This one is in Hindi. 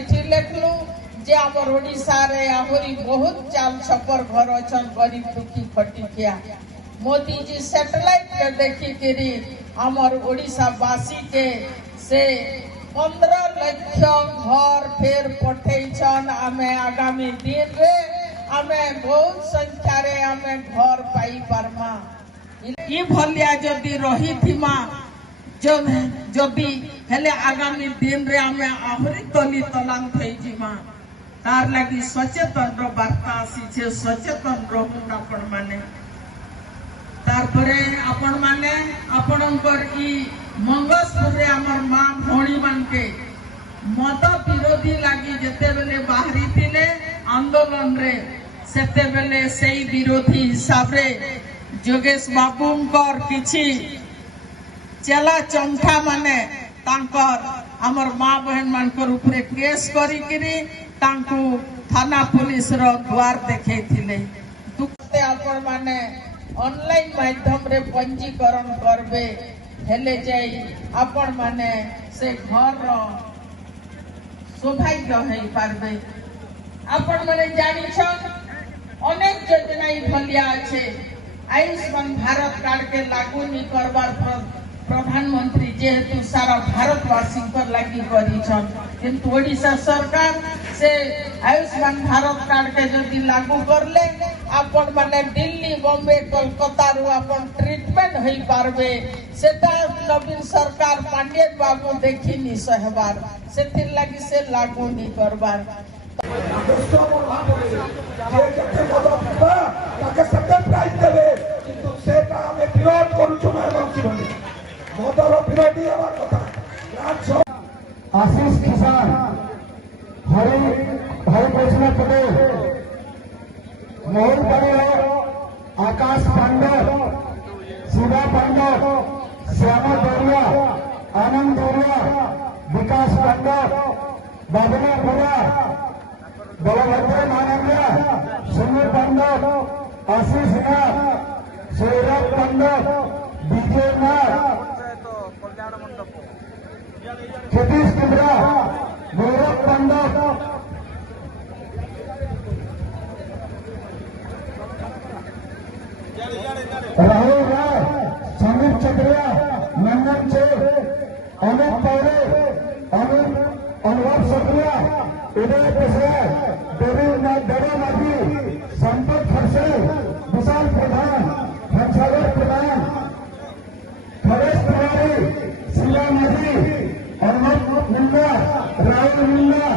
चिठी लिखलु जे आमर ओडिशा रे आहुरी बहुत चाल छपर घर अछन गरीब दुखी खटिकिया। मोदी जी सैटेलाइट के देखी करी आमर ओडिशा वासी के से 15 लाख घर फेर पठेछन। आमे आगामी दिन रे आमे बहुत संख्या रे आमे घर पाई पारमा। ई भलिया जदि रही थिमा जदि हेले आगामी दिन रे आमे आहुरी तली तलांग थई जिमा। तार लगी सचेतन रो वार्ता आसी, सचेतन रहून आपण माने। तारपरे आपण माने आपणकर ई मंगलपुर रे हमर मां भौणी मान के मत विरोधी लगी जेते बेले बाहरी थिले आंदोलन रे सेते बेले सेई विरोधी हिसाब रे जोगेश बाबूंकर किछि चेला चंठा माने तांकर हमर मां बहन मानकर ऊपर केस करी करी तांकू थाना पुलिस रो द्वार देखै थिले। दुखते आपण माने ऑनलाइन माध्यम रे पंजीकरण करबे हेले जाई आपण माने से घर रो सौभाग्य है पारबे। आपण माने जानि छन अनेक योजना ई भलिया আছে। आयुष्मान भारत कार्ड के लागू नि करबार प्रधानमंत्री जेहेतु सारा भारतवासी को लगी करी छन, किंतु ओडिशा सरकार से आयुष्मान भारत कार्ड के जदि लागू करले आपण माने दिल्ली बॉम्बे कोलकाता रु आपण ट्रीटमेंट होई पारबे। सेटा नवीन सरकार पांडेय बाबू देखी नि सहबार सेतिर लागि से लागू नि करबार। आशीष किसान, हरि कृष्ण पटेल, मोहन पटेल, आकाश पांडे, शिवा पांडे, श्यामा दौरिया, आनंद दौरिया, विकास पांडे, बाबना पुरा, बलभद्र मानव्या, सुनील पांडे, आशीष नाथ, शिवराज पांडे, विजय नाथ, सतीश कुंद्रा, गौरव पांडे, राहुल राय, समीर चक्रिया, नंदन चेर, अमित पौरे, अनुभव सक्रिया, उदय देसाई, देवी माधी, संपत खरसे, विशाल प्रधान, हंसागर प्रधान, खरेश तिवारी, शीला माधी, अहमद मुल्ला, राहुल मुल्ला,